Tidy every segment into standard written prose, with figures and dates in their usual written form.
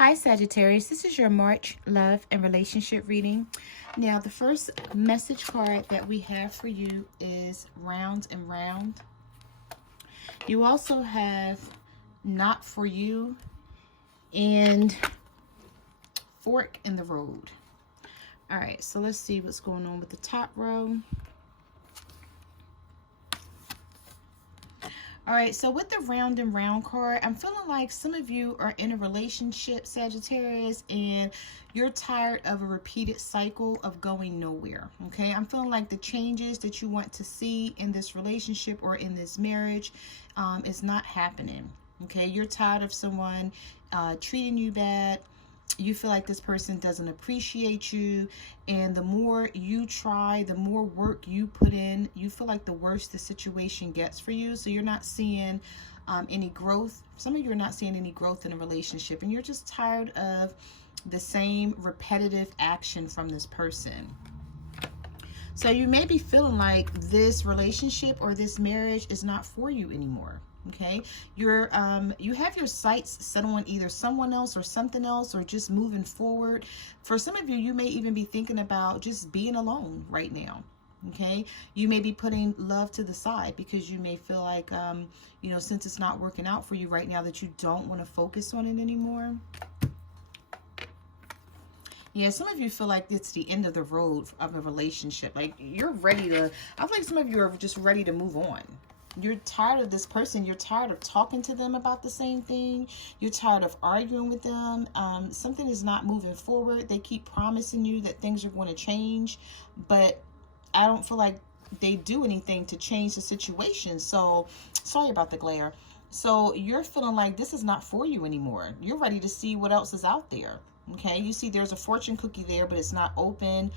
Hi Sagittarius, this is your March love and relationship reading. Now the first message card that we have for you is round and round. You also have not for you and fork in the road. All right, so let's see what's going on with the top row. All right, so with the round and round card, I'm feeling like some of you are in a relationship, Sagittarius, and you're tired of a repeated cycle of going nowhere, okay? I'm feeling like the changes that you want to see in this relationship or in this marriage is not happening, okay? You're tired of someone treating you bad. You feel like this person doesn't appreciate you, and the more you try, the more work you put in, you feel like the worse the situation gets for you. So you're not seeing any growth. Some of you are not seeing any growth in a relationship, and you're just tired of the same repetitive action from this person. So you may be feeling like this relationship or this marriage is not for you anymore. Okay, you have your sights set on either someone else or something else, or just moving forward. For some of you, you may even be thinking about just being alone right now. Okay, you may be putting love to the side because you may feel like since it's not working out for you right now, that you don't want to focus on it anymore. Yeah, some of you feel like it's the end of the road of a relationship. Like you're ready to, I feel like some of you are just ready to move on. You're tired of this person. You're tired of talking to them about the same thing. You're tired of arguing with them. Something is not moving forward. They keep promising you that things are going to change, but I don't feel like they do anything to change the situation. So sorry about the glare. So you're feeling like this is not for you anymore. You're ready to see what else is out there. Okay, you see there's a fortune cookie there, but it's not open.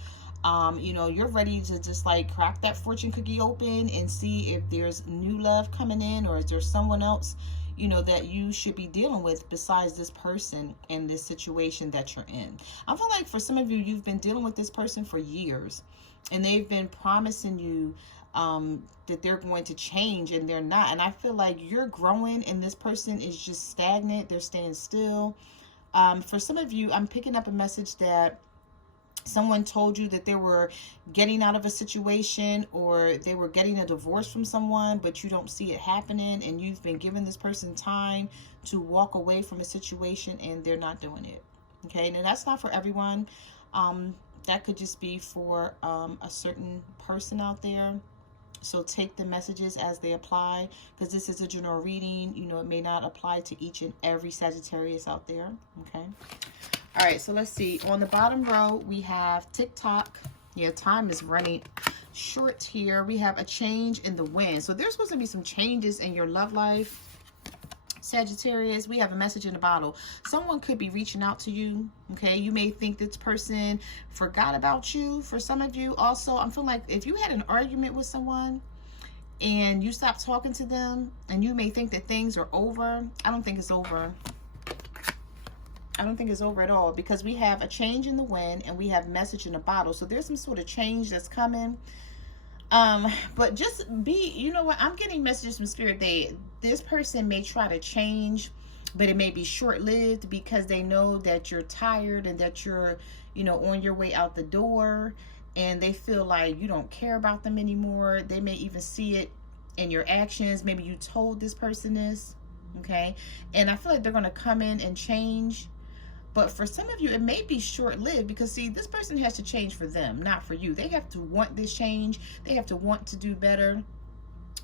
You're ready to just like crack that fortune cookie open and see if there's new love coming in, or is there someone else, that you should be dealing with besides this person in this situation that you're in. I feel like for some of you, you've been dealing with this person for years, and they've been promising you that they're going to change, and they're not. And I feel like you're growing and this person is just stagnant. They're staying still. For some of you, I'm picking up a message that someone told you that they were getting out of a situation, or they were getting a divorce from someone, but you don't see it happening, and you've been giving this person time to walk away from a situation, and they're not doing it. Okay, now that's not for everyone. That could just be for a certain person out there. So take the messages as they apply, because this is a general reading. It may not apply to each and every Sagittarius out there. Okay. All right, so let's see. On the bottom row, we have TikTok. Yeah, time is running short here. We have a change in the wind. So there's supposed to be some changes in your love life, Sagittarius. We have a message in the bottle. Someone could be reaching out to you. Okay, you may think this person forgot about you. For some of you, also, I'm feeling like if you had an argument with someone and you stopped talking to them, and you may think that things are over. I don't think it's over. I don't think it's over at all, because we have a change in the wind and we have message in a bottle. So there's some sort of change that's coming. But just be, I'm getting messages from Spirit. This person may try to change, but it may be short-lived, because they know that you're tired and that you're, on your way out the door, and they feel like you don't care about them anymore. They may even see it in your actions. Maybe you told this person this, okay? And I feel like they're going to come in and change. But for some of you, it may be short-lived, because, see, this person has to change for them, not for you. They have to want this change. They have to want to do better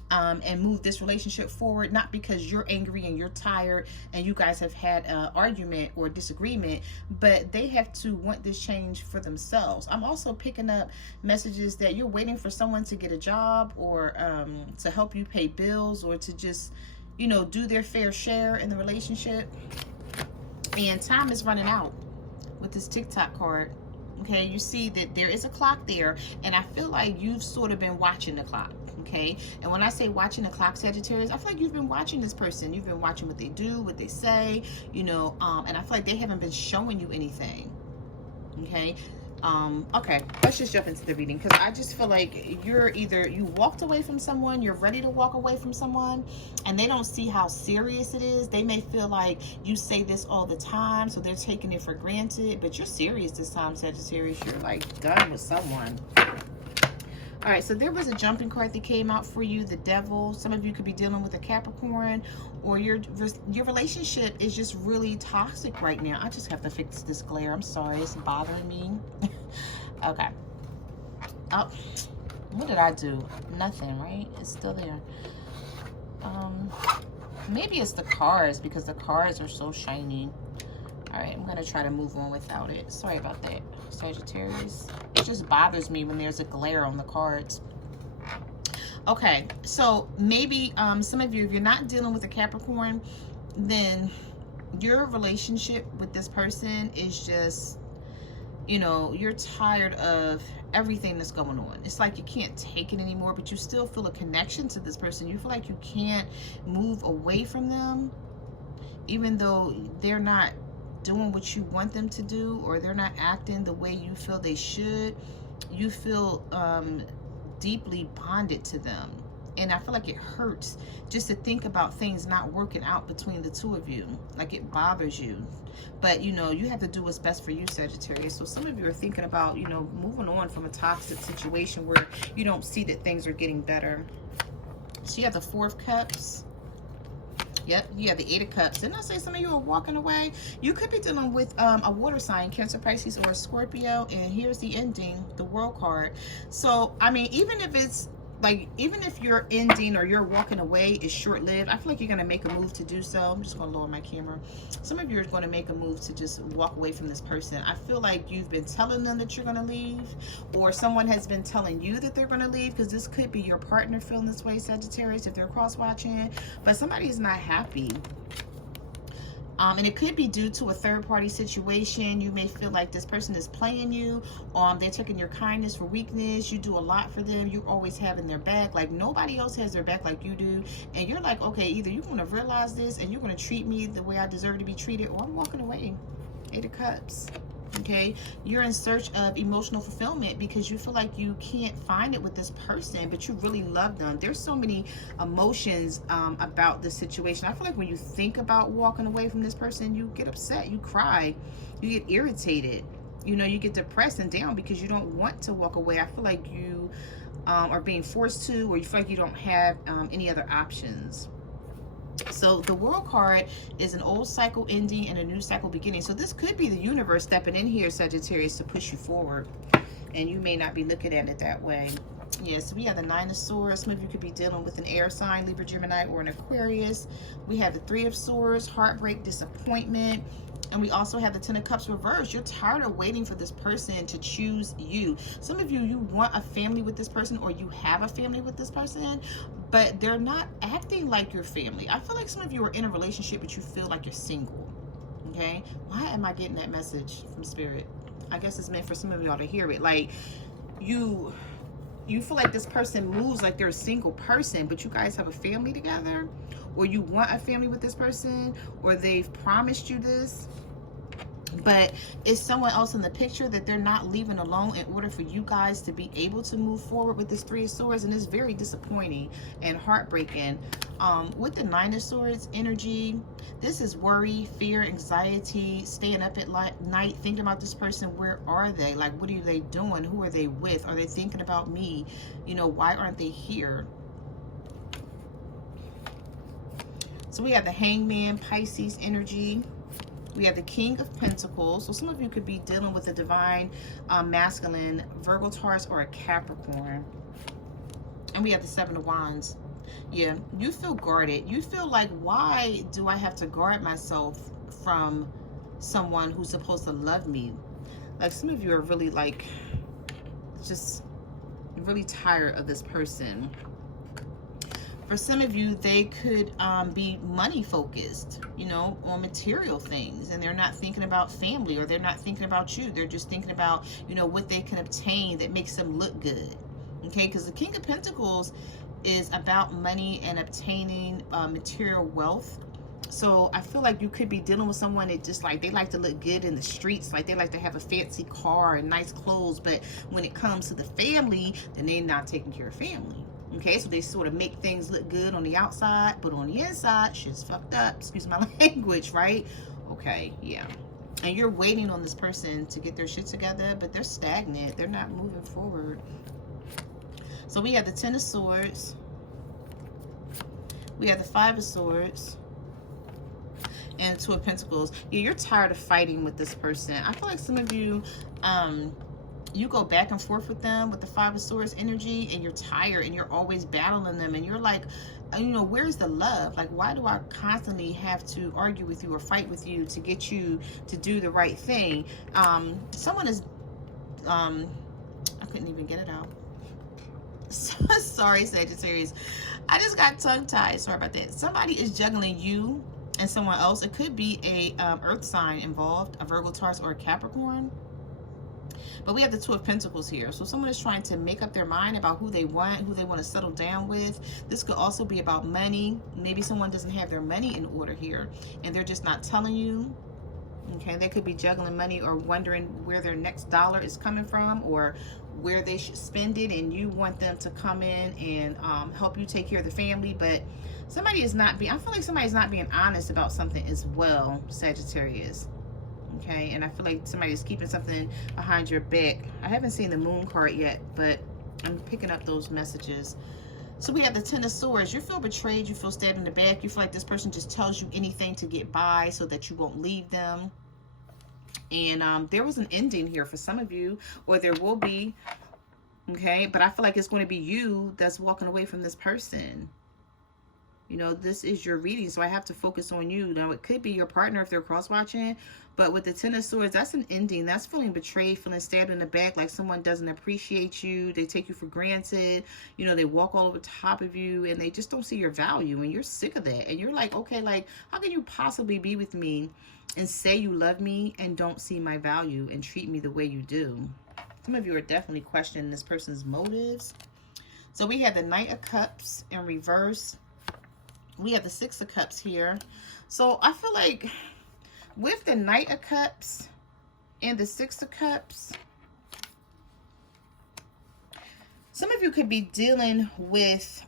and move this relationship forward, not because you're angry and you're tired and you guys have had an argument or disagreement, but they have to want this change for themselves. I'm also picking up messages that you're waiting for someone to get a job, or to help you pay bills, or to just, do their fair share in the relationship. And time is running out with this TikTok card. Okay, you see that there is a clock there, and I feel like you've sort of been watching the clock. Okay, and when I say watching the clock, Sagittarius, I feel like you've been watching this person. You've been watching what they do, what they say, and I feel like they haven't been showing you anything. Okay, Okay, let's just jump into the reading, because I just feel like you're either you walked away from someone, you're ready to walk away from someone, and they don't see how serious it is. They may feel like you say this all the time, so they're taking it for granted, but you're serious this time, Sagittarius. You're like done with someone. All right, so there was a jumping card that came out for you, the Devil. Some of you could be dealing with a Capricorn, or your relationship is just really toxic right now. I just have to fix this glare. I'm sorry, it's bothering me. Okay. Oh, what did I do? Nothing, right? It's still there. Maybe it's the cards, because the cards are so shiny. All right, I'm going to try to move on without it. Sorry about that, Sagittarius. It just bothers me when there's a glare on the cards. Okay, so maybe some of you, if you're not dealing with a Capricorn, then your relationship with this person is just, you know, you're tired of everything that's going on. It's like you can't take it anymore, but you still feel a connection to this person. You feel like you can't move away from them, even though they're not doing what you want them to do, or they're not acting the way you feel they should. You feel deeply bonded to them, and I feel like it hurts just to think about things not working out between the two of you. Like, it bothers you, but you know, you have to do what's best for you, Sagittarius. So some of you are thinking about, you know, moving on from a toxic situation where you don't see that things are getting better. So you have the Four of Cups. Yep, you have the Eight of Cups. Didn't I say some of you are walking away? You could be dealing with a water sign, Cancer, Pisces, or a Scorpio. And here's the ending, the World card. So, I mean, even if it's like, even if your ending or you're walking away is short-lived, I feel like you're going to make a move to do so. I'm just going to lower my camera. Some of you are going to make a move to just walk away from this person. I feel like you've been telling them that you're going to leave, or someone has been telling you that they're going to leave, because this could be your partner feeling this way, Sagittarius, if they're cross-watching, but somebody is not happy. And it could be due to a third-party situation. You may feel like this person is playing you. They're taking your kindness for weakness. You do a lot for them. You're always having their back. Like, nobody else has their back like you do. And you're like, okay, either you're going to realize this and you're going to treat me the way I deserve to be treated, or I'm walking away. Eight of Cups. Okay, you're in search of emotional fulfillment because you feel like you can't find it with this person, but you really love them. There's so many emotions about this situation. I feel like when you think about walking away from this person, you get upset, you cry, you get irritated, you know, you get depressed and down because you don't want to walk away. I feel like you are being forced to, or you feel like you don't have any other options. So the World card is an old cycle ending and a new cycle beginning. So this could be the universe stepping in here, Sagittarius, to push you forward. And you may not be looking at it that way. Yes, so we have the Nine of Swords. Some of you could be dealing with an air sign, Libra, Gemini, or an Aquarius. We have the Three of Swords, heartbreak, disappointment. And we also have the Ten of Cups reversed. You're tired of waiting for this person to choose you. Some of you, you want a family with this person, or you have a family with this person, but they're not acting like your family. I feel like some of you are in a relationship, but you feel like you're single. Okay? Why am I getting that message from Spirit? I guess it's meant for some of y'all to hear it. Like, you feel like this person moves like they're a single person, but you guys have a family together, or you want a family with this person, or they've promised you this, but it's someone else in the picture that they're not leaving alone in order for you guys to be able to move forward with this Three of Swords. And it's very disappointing and heartbreaking. With the Nine of Swords energy, this is worry, fear, anxiety, staying up at night thinking about this person. Where are they? Like, what are they doing? Who are they with? Are they thinking about me? You know, why aren't they here? So we have the Hangman, Pisces energy. We have the King of Pentacles. So some of you could be dealing with a divine masculine, Virgo, Taurus, or a Capricorn. And we have the Seven of Wands. Yeah, you feel guarded. You feel like, why do I have to guard myself from someone who's supposed to love me? Like, some of you are really like, just really tired of this person. For some of you, they could be money focused, you know, on material things, and they're not thinking about family, or they're not thinking about you. They're just thinking about, you know, what they can obtain that makes them look good. Okay, because the King of Pentacles is about money and obtaining material wealth. So I feel like you could be dealing with someone that just like, they like to look good in the streets, like they like to have a fancy car and nice clothes, but when it comes to the family, then they're not taking care of family. Okay, so they sort of make things look good on the outside, but on the inside, shit's fucked up. Excuse my language, right? Okay, yeah. And you're waiting on this person to get their shit together, but they're stagnant. They're not moving forward. So we have the Ten of Swords. We have the Five of Swords. And Two of Pentacles. Yeah, you're tired of fighting with this person. I feel like some of you, you go back and forth with them with the Five of Swords energy, and you're tired and you're always battling them, and you're like, you know, where's the love? Like, why do I constantly have to argue with you or fight with you to get you to do the right thing? Someone is, I couldn't even get it out. Sorry, Sagittarius. I just got tongue-tied. Sorry about that. Somebody is juggling you and someone else. It could be a earth sign involved, a Virgo, Taurus, or a Capricorn. But we have the Two of Pentacles here. So someone is trying to make up their mind about who they want to settle down with. This could also be about money. Maybe someone doesn't have their money in order here, and they're just not telling you. Okay, they could be juggling money or wondering where their next dollar is coming from, or where they should spend it, and you want them to come in and help you take care of the family. But somebody is not being, I feel like somebody's not being honest about something as well, Sagittarius. Okay, and I feel like somebody's keeping something behind your back. I haven't seen the Moon card yet, but I'm picking up those messages. So we have the Ten of Swords. You feel betrayed. You feel stabbed in the back. You feel like this person just tells you anything to get by so that you won't leave them. And there was an ending here for some of you, or there will be. Okay, but I feel like it's going to be you that's walking away from this person. You know, this is your reading, so I have to focus on you. Now, it could be your partner if they're cross-watching, but with the Ten of Swords, that's an ending. That's feeling betrayed, feeling stabbed in the back, like someone doesn't appreciate you. They take you for granted. You know, they walk all over top of you, and they just don't see your value, and you're sick of that. And you're like, okay, like, how can you possibly be with me and say you love me and don't see my value and treat me the way you do? Some of you are definitely questioning this person's motives. So we have the Knight of Cups in reverse. We have the Six of Cups here. So I feel like with the Knight of Cups and the Six of Cups, some of you could be dealing with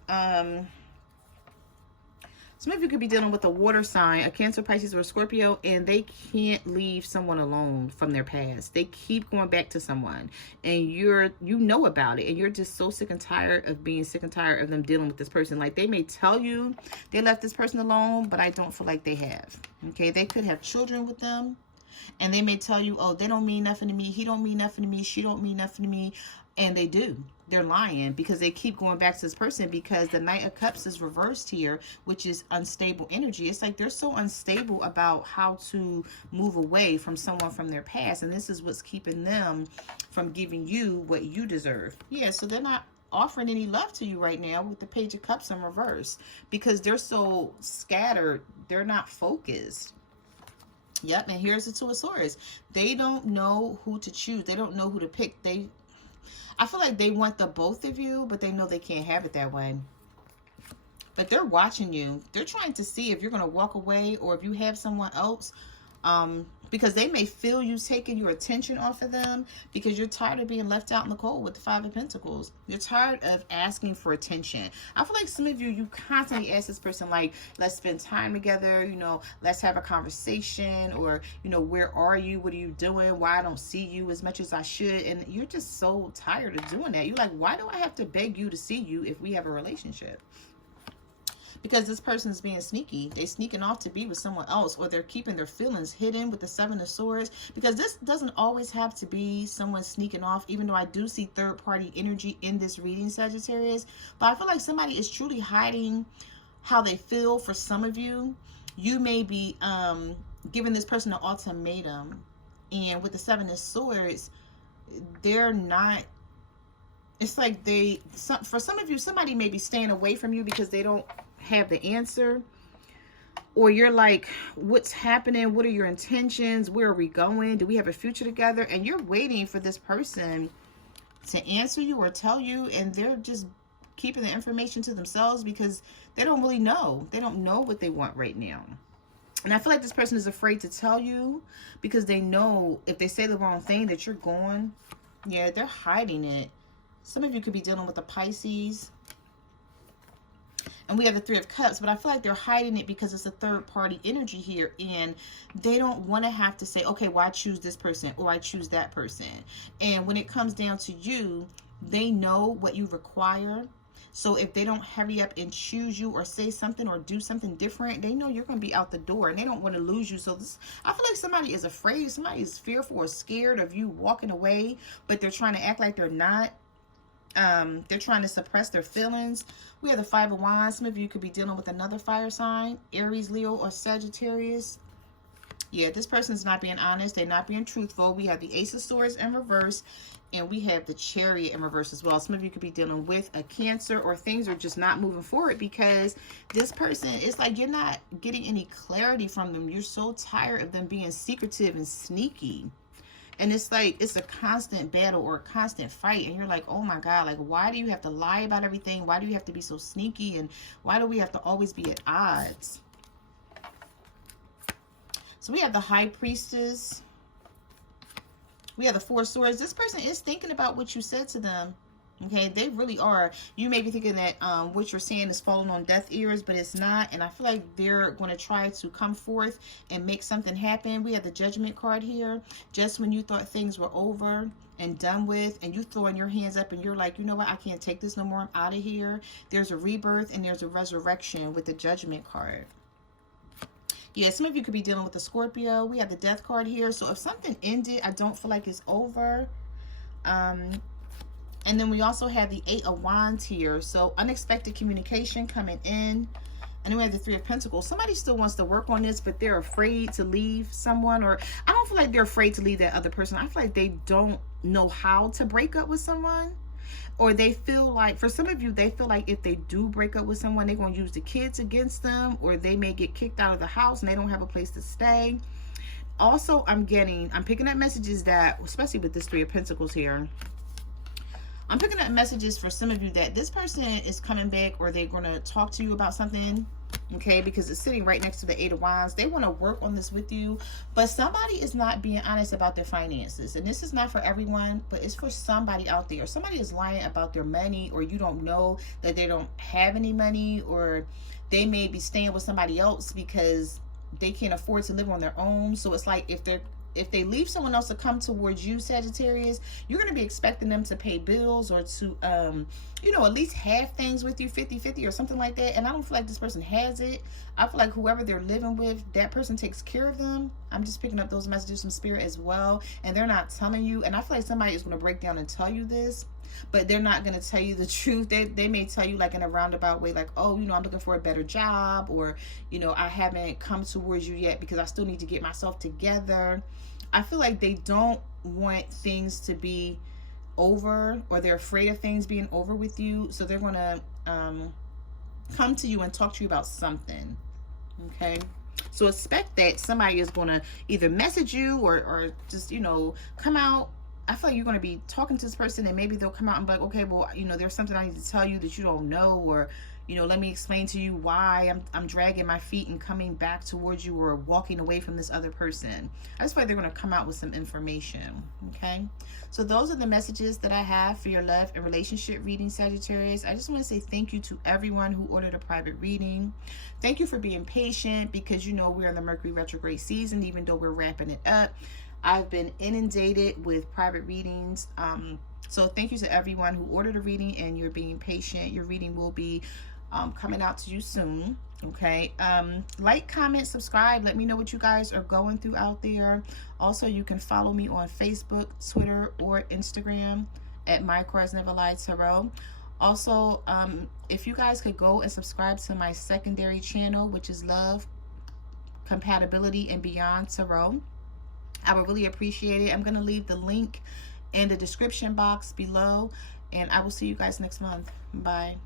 a water sign, a Cancer, Pisces, or a Scorpio, and they can't leave someone alone from their past. They keep going back to someone, and you know about it, and you're just so sick and tired of being sick and tired of them dealing with this person. Like, they may tell you they left this person alone, but I don't feel like they have. Okay, they could have children with them, and they may tell you, oh, they don't mean nothing to me, he don't mean nothing to me, she don't mean nothing to me. And they do. They're lying, because they keep going back to this person, because the Knight of Cups is reversed here, which is unstable energy. It's like they're so unstable about how to move away from someone from their past, and this is what's keeping them from giving you what you deserve. Yeah, so they're not offering any love to you right now with the Page of Cups in reverse, because they're so scattered. They're not focused. Yep, and here's the Two of Swords. They don't know who to choose. They don't know who to pick. I feel like they want the both of you, but they know they can't have it that way. But they're watching you. They're trying to see if you're going to walk away or if you have someone else. Because they may feel you taking your attention off of them, because you're tired of being left out in the cold with the Five of Pentacles. You're tired of asking for attention. I feel like some of you constantly ask this person, like, let's spend time together, you know, let's have a conversation, or, you know, where are you? What are you doing? Why I don't see you as much as I should? And you're just so tired of doing that. You're like, why do I have to beg you to see you if we have a relationship? Because this person is being sneaky. They're sneaking off to be with someone else, or they're keeping their feelings hidden with the Seven of Swords. Because this doesn't always have to be someone sneaking off, even though I do see third-party energy in this reading, Sagittarius. But I feel like somebody is truly hiding how they feel. For some of you, you may be giving this person an ultimatum. And with the Seven of Swords, they're not... It's like for some of you, somebody may be staying away from you because they don't have the answer, or you're like, what's happening? What are your intentions? Where are we going? Do we have a future together? And you're waiting for this person to answer you or tell you, and they're just keeping the information to themselves because they don't really know. They don't know what they want right now. And I feel like this person is afraid to tell you because they know if they say the wrong thing that you're gone. Yeah, they're hiding it. Some of you could be dealing with a Pisces. And we have the Three of Cups, but I feel like they're hiding it because it's a third party energy here. And they don't want to have to say, okay, well, I choose this person or I choose that person. And when it comes down to you, they know what you require. So if they don't hurry up and choose you or say something or do something different, they know you're going to be out the door and they don't want to lose you. So this, I feel like somebody is afraid, somebody is fearful or scared of you walking away, but they're trying to act like they're not. They're trying to suppress their feelings. We have the Five of Wands. Some of you could be dealing with another fire sign, Aries, Leo, or Sagittarius. Yeah, this person's not being honest. They're not being truthful. We have the Ace of Swords in reverse, and we have the Chariot in reverse as well. Some of you could be dealing with a Cancer, or things are just not moving forward because this person, it's like you're not getting any clarity from them. You're so tired of them being secretive and sneaky. And it's like, it's a constant battle or a constant fight. And you're like, oh my God, like, why do you have to lie about everything? Why do you have to be so sneaky? And why do we have to always be at odds? So we have the High Priestess. We have the Four of Swords. This person is thinking about what you said to them. Okay, they really are. You may be thinking that what you're saying is falling on deaf ears, but it's not. And I feel like they're going to try to come forth and make something happen. We have the Judgment card here. Just when you thought things were over and done with, and you throwing your hands up and you're like, you know what, I can't take this no more, I'm out of here. There's a rebirth and there's a resurrection with the Judgment card. Yeah, some of you could be dealing with a Scorpio. We have the Death card here. So if something ended, I don't feel like it's over. And then we also have the Eight of Wands here. So unexpected communication coming in. And then we have the Three of Pentacles. Somebody still wants to work on this, but they're afraid to leave someone. Or I don't feel like they're afraid to leave that other person. I feel like they don't know how to break up with someone. Or they feel like, for some of you, they feel like if they do break up with someone, they're going to use the kids against them. Or they may get kicked out of the house and they don't have a place to stay. Also, I'm picking up messages that, especially with this Three of Pentacles here, I'm picking up messages for some of you that this person is coming back or they're going to talk to you about something, okay, because it's sitting right next to the Eight of Wands. They want to work on this with you, but somebody is not being honest about their finances. And this is not for everyone, but it's for somebody out there. Somebody is lying about their money, or you don't know that they don't have any money, or they may be staying with somebody else because they can't afford to live on their own. So it's like if they leave someone else to come towards you, Sagittarius, you're going to be expecting them to pay bills or to, you know, at least have things with you 50-50 or something like that. And I don't feel like this person has it. I feel like whoever they're living with, that person takes care of them. I'm just picking up those messages from Spirit as well. And they're not telling you. And I feel like somebody is going to break down and tell you this, but they're not going to tell you the truth. They may tell you like in a roundabout way, like, oh, you know, I'm looking for a better job, or, you know, I haven't come towards you yet because I still need to get myself together. I feel like they don't want things to be over, or they're afraid of things being over with you. So they're going to come to you and talk to you about something. Okay. So expect that somebody is going to either message you or just, you know, come out. I feel like you're going to be talking to this person and maybe they'll come out and be like, okay, well, you know, there's something I need to tell you that you don't know, or, you know, let me explain to you why I'm dragging my feet and coming back towards you, or walking away from this other person. I just feel like they're going to come out with some information. Okay. So those are the messages that I have for your love and relationship reading, Sagittarius. I just want to say thank you to everyone who ordered a private reading. Thank you for being patient, because, you know, we're in the Mercury retrograde season, even though we're wrapping it up. I've been inundated with private readings. So thank you to everyone who ordered a reading and you're being patient. Your reading will be coming out to you soon. Okay. Like, comment, subscribe. Let me know what you guys are going through out there. Also, you can follow me on Facebook, Twitter, or Instagram at My Cards Never Lie Tarot. Also, if you guys could go and subscribe to my secondary channel, which is Love, Compatibility, and Beyond Tarot, I would really appreciate it. I'm going to leave the link in the description box below, and I will see you guys next month. Bye.